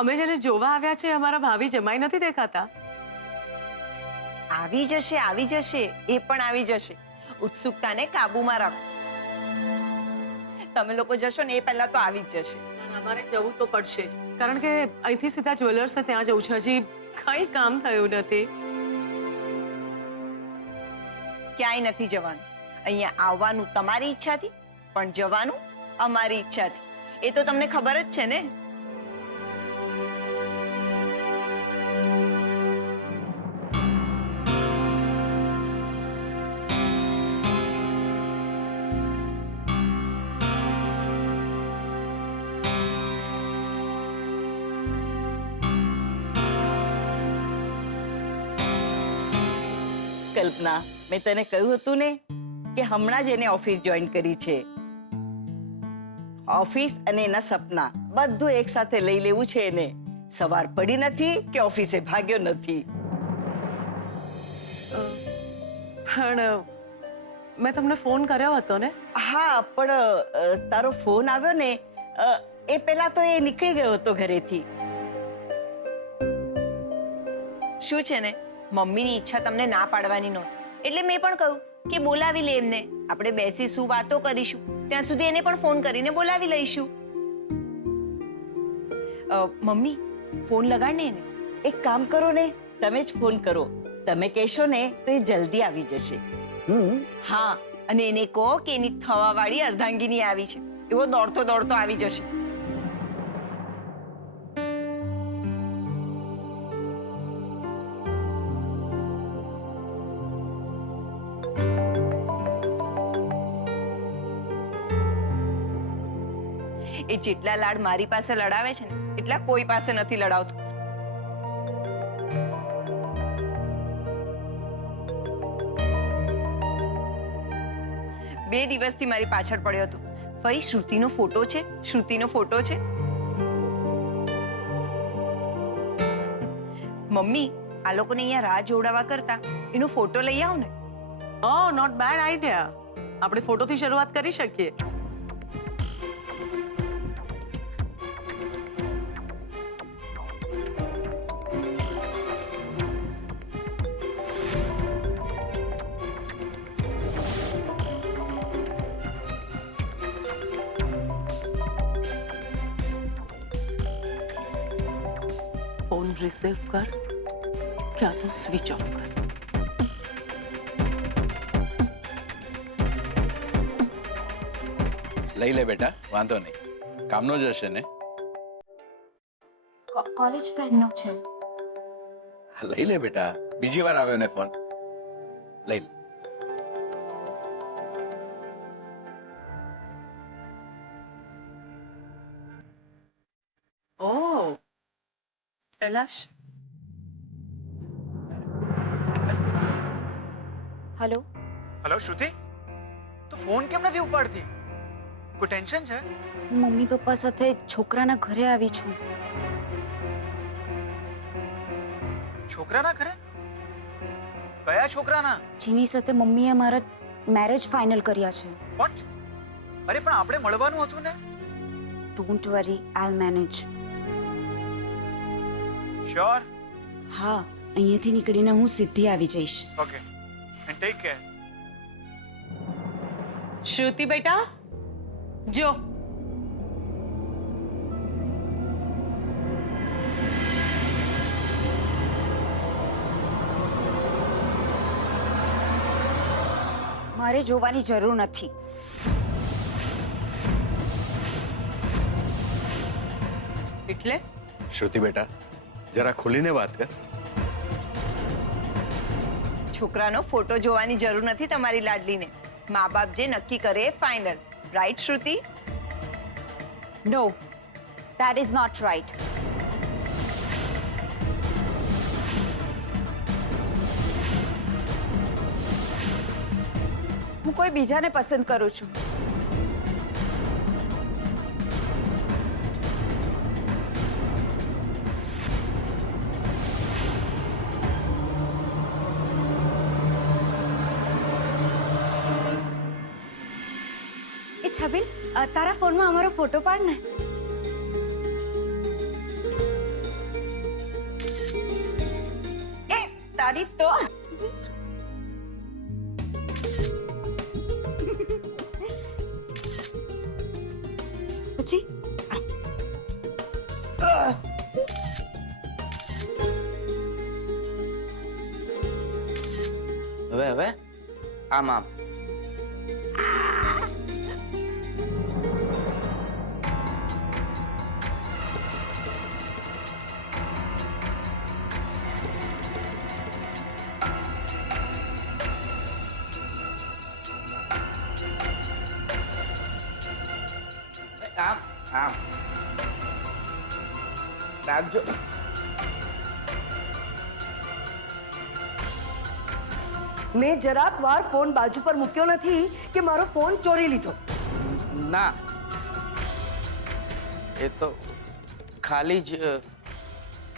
અમે જેને જોવા આવ્યા છે અમારા ભાભી જમાઈ નથી દેખાતા. આવી જશે એ પણ આવી જશે. ઉત્સુકતાને કાબુમાં રાખો. તમે લોકો જશો ને એ પહેલા તો આવી જ જશે. અમારે જવું તો પડશે જ, કારણ કે અહીંથી સીધા જ્વેલર્સને ત્યાં જવું છે. હજી કઈ કામ થયું નથી. ક્યાંય નથી જવાનું. અહીંયા આવવાનું તમારી ઈચ્છાથી, પણ જવાનું અમારી ઈચ્છાથી. એ તો તમને ખબર જ છે ને. કલ્પના, મેં તને કહ્યું હતું ને કે હમણાં જ એને ઓફિસ જોઈન કરી છે. ઓફિસ અને એના સપના બધું એક સાથે લઈ લેવું છે એને. સવાર પડી નથી કે ઓફિસે ભાગ્યો નથી. પણ મેં તમને ફોન કર્યો હતો ને. હા, પણ તારો ફોન આવ્યો ને એ પહેલા તો એ નીકળી ગયો હતો ઘરેથી. શું છે ને, મમ્મીની ઈચ્છા તમને ના પાડવાની નહોતી, એટલે મેં પણ કહ્યું કે બોલાવી લે એમને. આપણે બેસીશું, વાતો કરીશું. ત્યાં સુધી એને પણ ફોન કરીને બોલાવી લઈશું. મમ્મી, ફોન લગાડને એને. એક કામ કરો ને, તમે જ ફોન કરો. તમે કહેશો ને તો એ જલ્દી આવી જશે. હા, અને એને કહો કે એની થવાવાળી અર્ધાંગીની આવી છે. એવો દોડતો દોડતો આવી જશે. એ જેટલા લાડ મારી પાસે લડાવે છે ને એટલા કોઈ પાસે નથી લડાવતો. બે દિવસથી મારી પાછળ પડ્યો હતો. ફરી શ્રુતિનો ફોટો છે, શ્રુતિનો ફોટો છે. મમ્મી, આ લોકોને અહીંયા રાહ જોડાવા કરતા એનો ફોટો લઈ આવો ને. ઓહ, નોટ બેડ આઈડિયા. આપણે ફોટોથી શરૂઆત કરી શકીએ. ફોન રિસીવ કર, ક્યાં તો સ્વિચ ઓફ કર. લઈ લે બેટા, વાંધો નહીં. કામનો જ હશે ને? કોલેજ ફ્રેન્ડનો છે. લઈ લે બેટા, બીજી વાર આવ્યો ને ફોન. લઈ લે. ઓહ, કૈલાશ. હેલો. હેલો શ્રુતિ, તું ફોન કેમ નથી ઉપાડતી? કોઈ ટેન્શન છે? હું મમ્મી પપ્પા સાથે છોકરાના ઘરે આવી છું. છોકરાના ઘરે? કયા છોકરાના? જેની સાથે મમ્મીએ મારા મેરેજ ફાઇનલ કર્યા છે. વોટ? અરે પણ આપણે મળવાનું હતું ને. Don't worry, I'll manage. Sure? હા, અહીંયાથી નીકળીને હું સીધી આવી જઈશ. Okay, and take care. Shruti બેટા, જો. મારે જોવાની જરૂર નથી. એટલે શ્રુતિ બેટા, જરા ખુલીને વાત કર. છોકરાનો ફોટો જોવાની જરૂર નથી તમારી લાડલીને. મા બાપ જે નક્કી કરે એ final. Right Shruti? No, that is not right. હું કોઈ બીજાને પસંદ કરું છું. છબીલ, તારા ફોનમાં અમારો ફોટો પાડ ને. તારી તો પછી હવે આમ આમ રાખજો. મેં જરાક વાર ફોન બાજુ પર મૂક્યો નથી કે મારો ફોન ચોરી લીધો. ના, એ તો ખાલી જ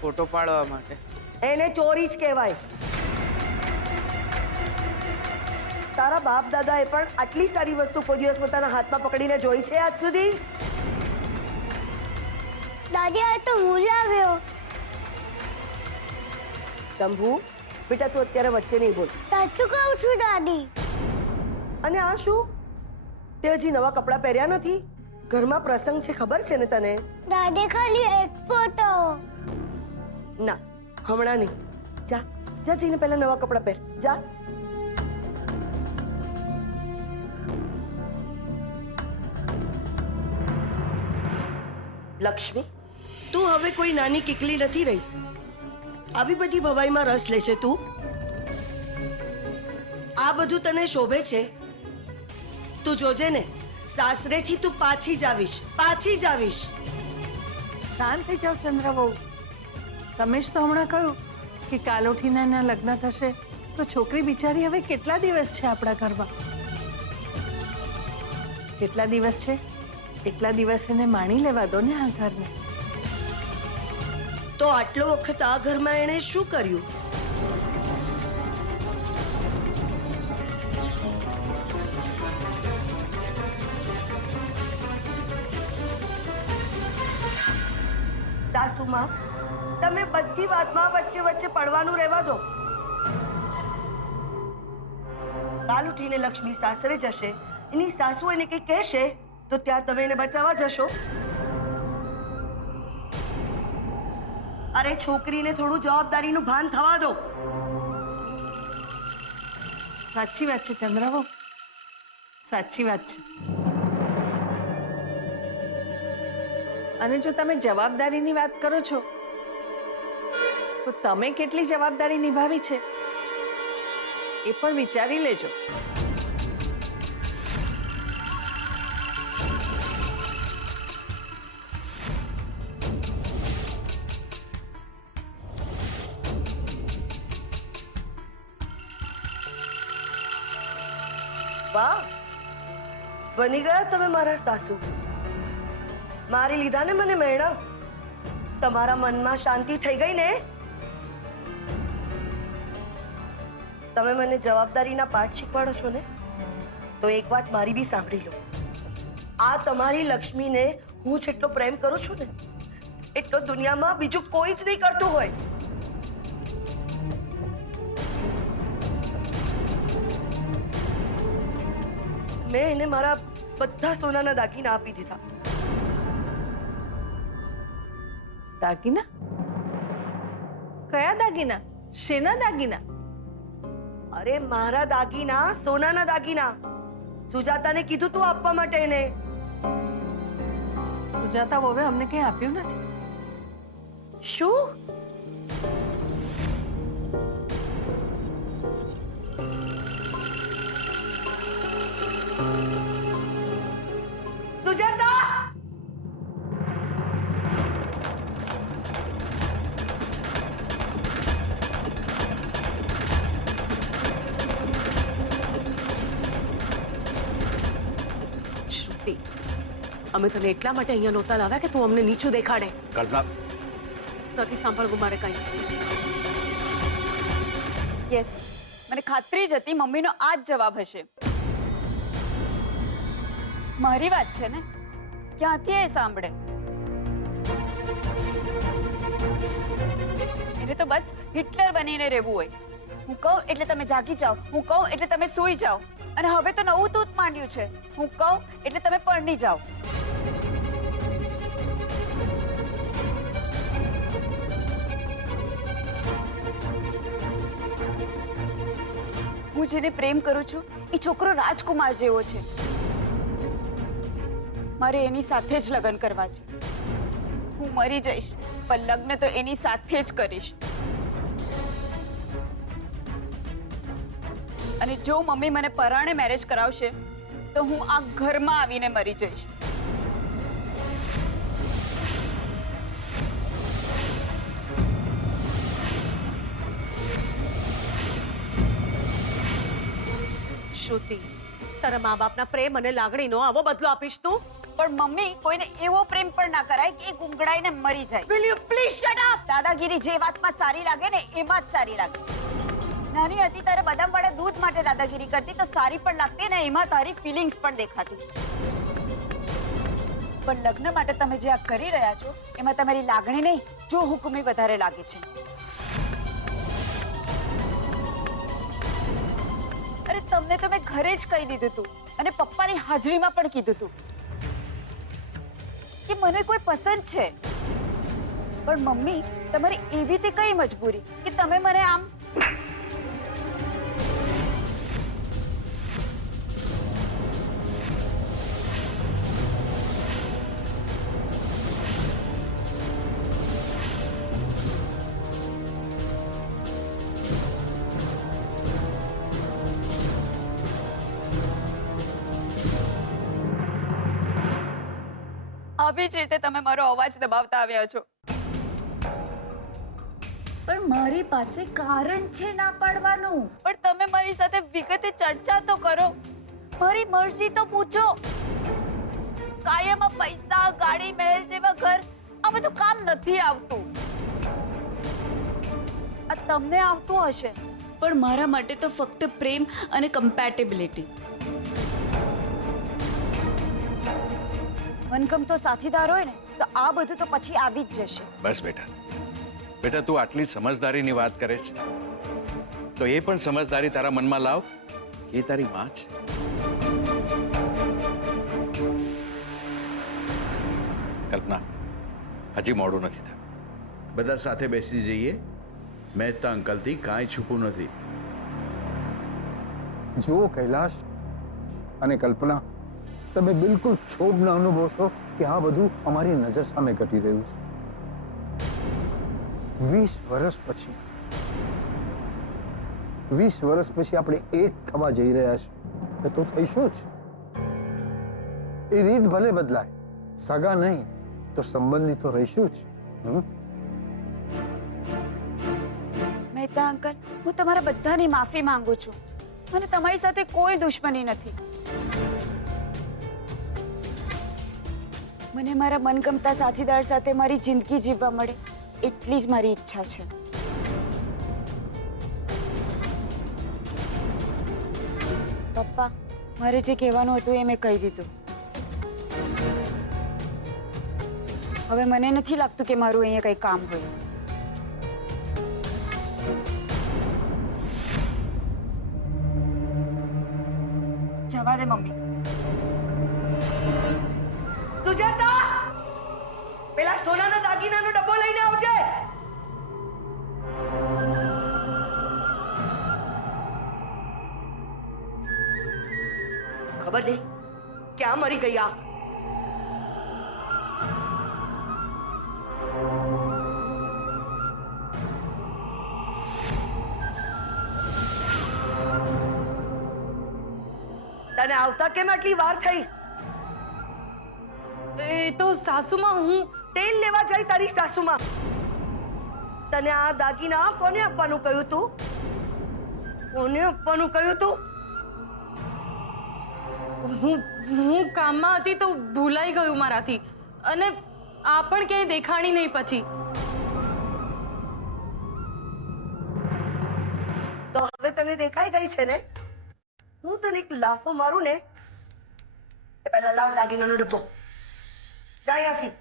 ફોટો પાડવા માટે. એને ચોરી જ કહેવાય. તારા બાપ દાદાએ પણ આટલી સારી વસ્તુ કોઈ દિવસ પોતાના હાથમાં પકડીને જોઈ છે આજ સુધી? દાદી આ તો હું લાવ્યો. શંભુ બેટા તું અત્યારે વચ્ચે નહીં બોલ. સાચું કહું છું દાદી. અને આ શું? તે હજી નવા કપડાં પહેર્યા નથી? ઘરમાં પ્રસંગ છે ખબર છે ને તને? દાદી ખાલી એક ફોટો. ના હમણાં નહીં. જા જા જઈને પહેલા નવા કપડાં પહેર. જા. લક્ષ્મી તું હવે કોઈ નાની કીકલી નથી રહી. આવી બધી ભવાઈમાં રસ લે છે તું? આ બધું તને શોભે છે? તું જોજે ને સાસરેથી તું પાછી જ આવીશ. શાંત થઈ જાઓ ચંદ્રબહુ. તમે જ તો હમણાં કહ્યું કે કાલ ઉઠીને એના લગ્ન થશે, તો છોકરી બિચારી હવે કેટલા દિવસ છે આપણા ઘરમાં? જેટલા દિવસ છે એટલા દિવસ એને માણી લેવા દો ને આ ઘરને. તો આટલો વખત આ ઘરમાં એણે શું કર્યું? સાસુમાં તમે બધી વાતમાં વચ્ચે વચ્ચે પડવાનું રહેવા દો. કાલ ઉઠીને લક્ષ્મી સાસરે જશે, એની સાસુ એને કંઈ કહેશે તો ત્યાં તમે એને બચાવવા જશો? અરે છોકરીને થોડું જવાબદારીનું ભાન થવા દો. સાચી વાત છે ચંદ્રબહુ, સાચી વાત છે. અને જો તમે જવાબદારીની વાત કરો છો તો તમે કેટલી જવાબદારી નિભાવી છે એ પણ વિચારી લેજો. વાહ, બની ગયા તમે મારા સાસુ. મારી લીધા ને મને મેણા. તમારા મનમાં શાંતિ થઈ ગઈ ને? તમે મને જવાબદારીના પાઠ શીખવાડો છો ને? તો એક વાત મારી બી સાંભળી લો. આ તમારી લક્ષ્મીને હું જેટલો પ્રેમ કરું છું ને એટલો દુનિયામાં બીજું કોઈ જ નહીં કરતું હોય. મેં એને મારા બધા સોનાના દાગીના આપી દીધા. દાગીના? કયા દાગીના? શેના દાગીના? અરે મારા દાગીના, સોનાના દાગીના. સુજાતાને કીધું તું આપવા માટે એને. સુજાતા વોવે અમને કંઈ આપ્યું નથી. શું? સુજાતા! શ્રુતિ, અમે તને એટલા માટે અહીંયા નહોતા લાવ્યા કે તું અમને નીચું દેખાડે. કલ્પના, નથી સાંભળવું મારે કંઈ. યસ, મને ખાતરી જ હતી મમ્મીનો આ જ જવાબ હશે. મારી વાત છે ને, ક્યાંથી એ સાંભળે? એને તો બસ હિટલર બનીને રહેવું હોય, હું કહું એટલે તમે જાગી જાઓ, હું કહું એટલે તમે સૂઈ જાઓ. અને હવે તો નવું દૂધ માંડ્યું છે. હું કહું એટલે તમે પરણી જાઓ. હું જેને પ્રેમ કરું છું એ છોકરો રાજકુમાર જેવો છે. મારે એની સાથે જ લગ્ન કરવા છે. હું મરી જઈશ પણ લગ્ન તો એની સાથે જ કરીશ. અને જો મમ્મી મને પરાણે મેરેજ કરાવશે તો હું આ ઘરમાં આવીને મરી જઈશ. શ્રુતિ, તારા મા બાપના પ્રેમ અને લાગણીનો આવો બદલો આપીશ તું? પણ મમ્મી, કોઈને એવો પ્રેમ પણ ના કરાય કે એ ગુંગળાઈને મરી જાય. Will you please shut up? દાદાગીરી જે વાતમાં સારી લાગે ને એમાં જ સારી લાગે. નાની હતી ત્યારે બદામવાળા દૂધ માટે દાદાગીરી કરતી તો સારી પણ લાગતી ને એમાં તારી ફિલિંગ્સ પણ દેખાતી. પણ લગ્ન માટે તમે જે આ કરી રહ્યા છો એમાં તમારી લાગણી નહીં, જો હુકુમી વધારે લાગે છે. અરે તમને તો મેં ઘરે જ કહી દીધું હતું અને પપ્પાની હાજરીમાં પણ કીધું હતું કે મને કોઈ પસંદ છે. પણ મમ્મી, તમારી એવી તે કઈ મજબૂરી કે તમે મને આમ આવી જ રીતે તમે મારો અવાજ દબાવતા આવ્યા છો. પણ મારી પાસે કારણ છે ના પાડવાનું. પણ તમે મારી સાથે વિગતે ચર્ચા તો કરો, મારી મરજી તો પૂછો. કાયમ આ પૈસા, ગાડી, મહેલ જેવા ઘર આ બધું કામ નથી આવતું. આ તમને આવતું હશે પણ મારા માટે તો ફક્ત પ્રેમ અને કમ્પેટેબિલિટી. મનગમતો સાથીદાર હોય ને તો આ બધું તો પછી આવી જ જશે. બસ બેટા, બેટા તું આટલી સમજદારીની વાત કરે છે તો એ પણ સમજદારી તારા મનમાં લાવ. એ તારી માં છે. કલ્પના, હજી મોડું નથી થયું. બધા સાથે બેસી જઈએ. મહેતા અંકલથી કાંઈ છૂપું નથી. જુઓ કૈલાશ અને કલ્પના, તમે બિલકુલ ક્ષોભ ન અનુભવશો કે આ બધું અમારી નજર સામે ઘટી રહ્યું છે. 20 વર્ષ પછી 20 વર્ષ પછી આપણે એક થવા જઈ રહ્યા છીએ તો થઈશું જ. એ રીત ભલે બદલાય, સગા નહીં તો સંબંધી તો રહીશું જ. મહેતા અંકલ, હું તમારા બધાની માફી માંગુ છું. મને તમારી સાથે કોઈ દુશ્મની નથી. મને મારા મનગમતા સાથીદાર સાથે મારી જિંદગી જીવવા મળે એટલી જ મારી ઈચ્છા છે. પપ્પા, મારે જે કહેવાનું હતું એ મેં કહી દીધું. હવે મને નથી લાગતું કે મારું અહીંયા કંઈ કામ હોય. જવા દે મમ્મી. સુજાતા, પેલા સોનાના દાગીનાનો ડબ્બો લઈને આવજે. ખબર નહીં ક્યાં મરી ગયા. તને આવતા કેમ આટલી વાર થઈ? એ તો સાસુમાં હું તેલ લેવા જઈ તારી સાસુમાં. તને આ દાગીના કોને આપવાનું કહ્યું તું? કોને આપવાનું કહ્યું તું? હું કામમાં હતી તો ભૂલાઈ ગયું મારાથી. અને આ પણ ક્યાંય દેખાણી નહીં પછી. તો હવે તને દેખાઈ ગઈ છે ને? હું તને એક લાફો મારું ને એ પહેલા લાવ દાગીનાનો ડબ્બો. જા અહીંયાથી.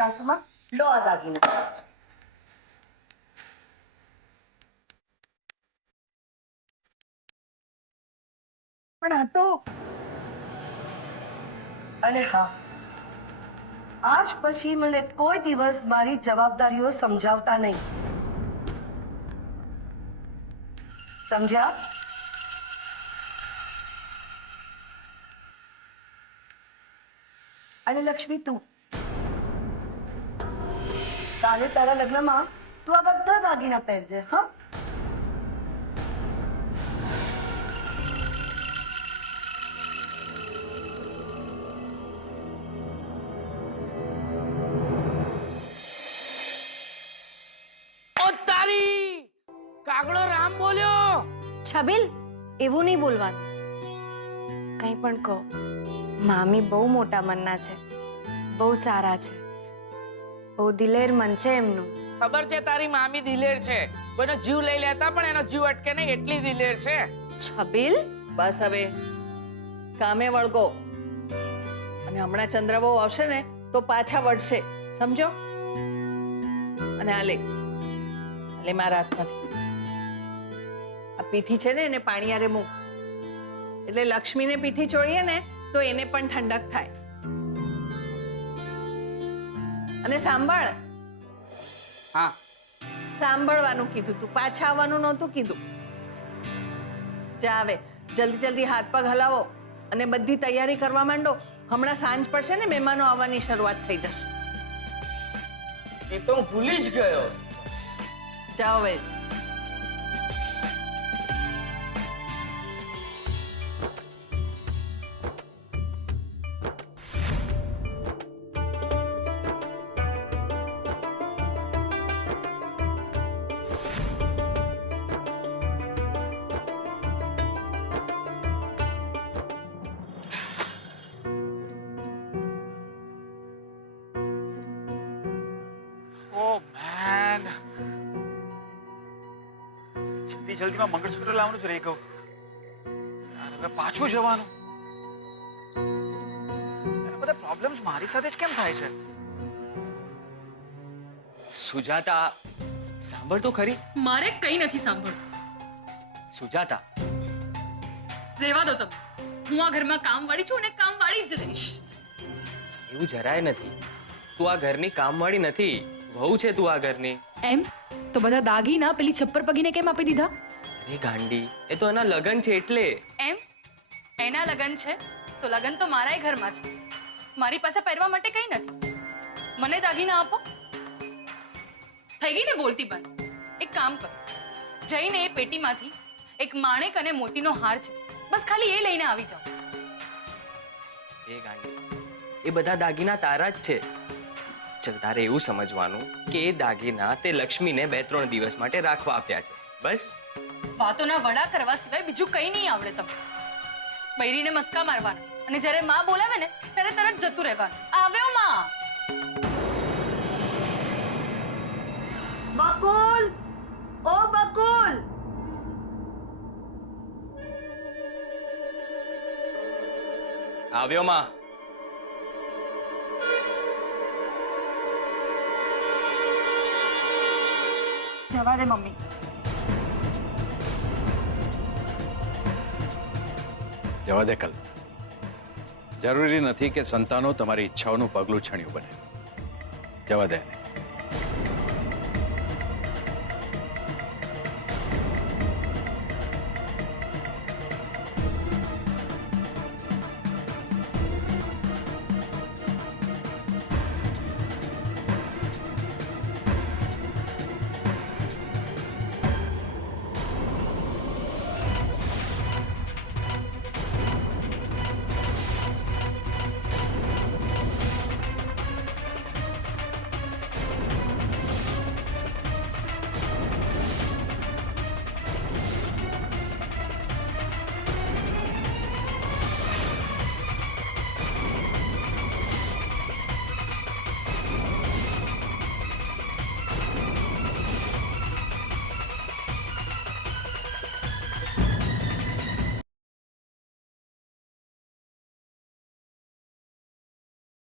સાસુમાં લો આ દાગીના. પણ આ તો અને હા, આજ પછી મને કોઈ દિવસ મારી જવાબદારીઓ સમજાવતા નહીં. સમજ્યા? અને લક્ષ્મી, તું કાલે તારા લગ્નમાં તું આ બધા દાગીના પહેરજે. હા, ઓ તારી કાગડો રામ બોલ્યો. છબીલ, એવું નહીં બોલવાનું. કંઈ પણ કહો, મામી બહુ મોટા મનના છે, બહુ સારા છે, બહુ દિલેર મન છે એમનું. ખબર છે તારી મામી દિલેર છે, કોઈનો જીવ લઈ લેતા પણ એનો જીવ અટકે નહીં એટલી દિલેર છે. છબીલ, બસ હવે કામે વળગો. અને હમણાં ચંદ્રબહુ આવશે ને તો પાછા વળશે, સમજો? અને આ લે મારા હાથમાંથી આ પીઠી છે ને એને પાણી આરે મૂક, એટલે લક્ષ્મીને પીઠી ચોળીએ ને તો એને પણ ઠંડક થાય. અને સાંભળ, હા, સાંભળવાનું કીધું તું, પાછા આવવાનું નહોતું કીધું. જા હવે જલ્દી જલ્દી હાથ પગ હલાવો અને બધી તૈયારી કરવા માંડો. હમણાં સાંજ પડશે ને મહેમાનો આવવાની શરૂઆત થઈ જશે. એ તો હું ભૂલી જ ગયો. જાઓ હવે. ઓ મેન, જલ્દીમાં મંગળસૂત્ર લાવવાનું જ રહી ગયું. અને હવે પાછું જવાનું. અને બધા પ્રોબ્લેમ્સ મારી સાથે જ કેમ થાય છે? સુજાતા, સાંભળ તો ખરી. મારે કંઈ નથી સાંભળવું. સુજાતા, રહેવા દો તમે. હું આ ઘરમાં કામવાળી છું અને કામવાળી જ રહીશ. એવું જરાય નથી. તું આ ઘરની કામવાળી નથી, વહુ છે તું આ ઘરની. એમ તો બધા દાગીના પેલી છપ્પર પગીને કેમ આપી દીધા? અરે ગાંડી, એ તો એના લગન છે એટલે. એમ એના લગન છે તો લગન તો મારાય ઘરમાં છે. મારી પાસે પહેરવા માટે કંઈ નથી. મને દાગીના આપો. થઈ ગઈ ને બોલતી બંધ. એક કામ કર, જઈને એ પેટીમાંથી એક માણેક અને મોતીનો હાર છે, બસ ખાલી એ લઈને આવી જાઓ. એ ગાંડી, એ બધા દાગીના તારા જ છે. ચલ, તારે એવું સમજવાનું કે એ દાગીના તે લક્ષ્મીને 2-3 દિવસ માટે રાખવા આપ્યા છે, બસ. વાતોના વડા કરવા સિવાય બીજું કંઈ નહીં આવડે તમને. બૈરીને મસ્કા મારવાના અને જ્યારે માં બોલાવે ને ત્યારે તરત જતું રહેવાનું. આવ્યો માં. બકુલ, ઓ બકુલ, આવ્યો માં. જવા દે મમ્મી. જવા દે કલ. જરૂરી નથી કે સંતાનો તમારી ઈચ્છાઓનું પગલું છણ્યું બને. જવા દે એને.